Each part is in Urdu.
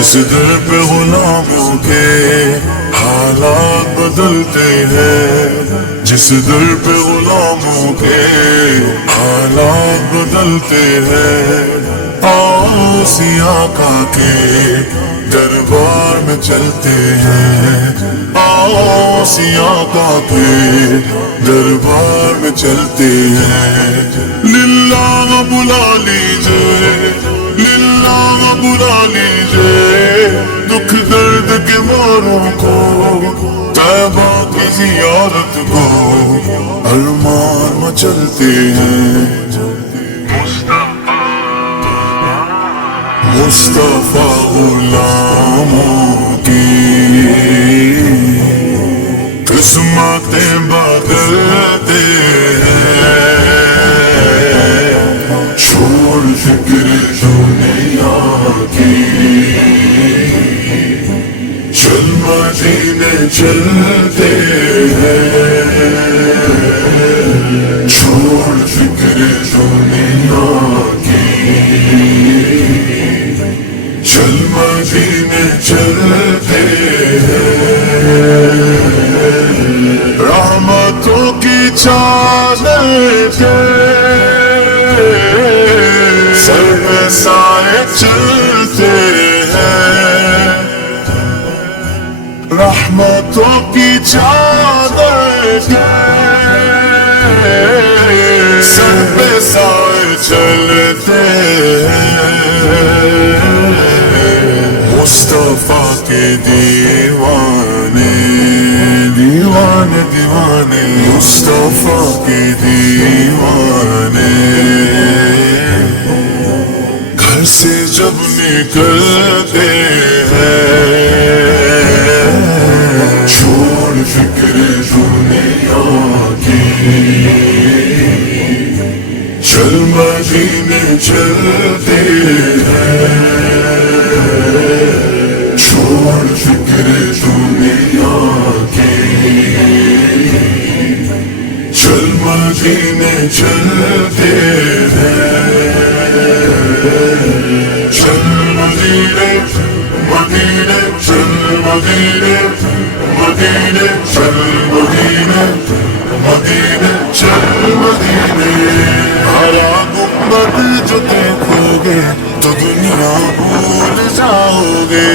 جس در پہ غلاموں کے حالات بدلتے ہیں، جس در پہ غلاموں کے حالات بدلتے ہیں، آؤ سیاہ کا کے دربار میں چلتے ہیں، آؤ سیاہ کا کے دربار میں چلتے ہیں۔ للہ بلا لیجئے، للہ بلا لیجئے دکھ درد کے ماروں کو، طیبہ کی زیارت کو ارمان مچلتے ہیں۔ مصطفیٰ غلاموں کی قسمتیں بدلتے ہیں، چھوڑ فکر دنیا کی، چل مدینے چلتے ہیں، چھوڑ فکر دنیا کی، چل مدینے چلتے ہیں۔ رحمتوں کی چادر کے سر پہ سائے چلتے ہیں، رحمتوں کی چادر کے سر پہ سائے چلتے ہیں۔ مصطفیٰ کے دیوانے دیوانے دیوانے، مصطفیٰ کے دیوانے گھر سے جب نکلتے ہیں، چھوڑ فکر دنیا کی، چل مدینے چلتے ہیں، چھوڑ فکر دنیا کی، چل مدینے چلتے ہیں، چل مدینے مدینے، چل مدینے مدینے، چل مدینے مدینے، چل مدینے۔ ہرا گنبد جو دیکھو گے تو دنیا بھول جاؤ گے،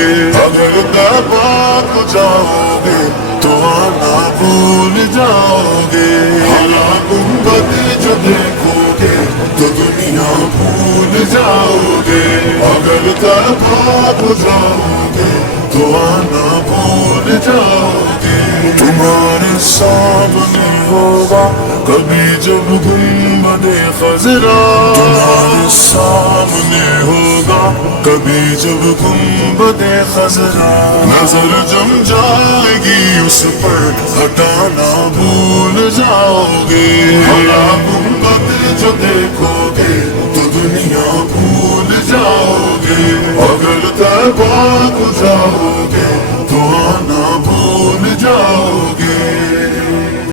اگر کعبہ کو جاؤ گے تو آنا بھول جاؤ گے۔ ہرا گنبد جو دیکھو گے تو دنیا بھول جاؤ گے، اگر کعبہ کو جاؤ گے تو آنا بھول جاؤ گے۔ تمہارے سامنے ہوگا کبھی جب گنبد خضرا، تمہارے سامنے ہوگا کبھی جب گنبد خضرا، نظر جم جائے گی اس پر ہٹانا بھول جاؤ گے۔ ہرا گنبد جو دیکھو گے تو دنیا بھول جاؤ گے، اگر طیبہ کو جاؤ گے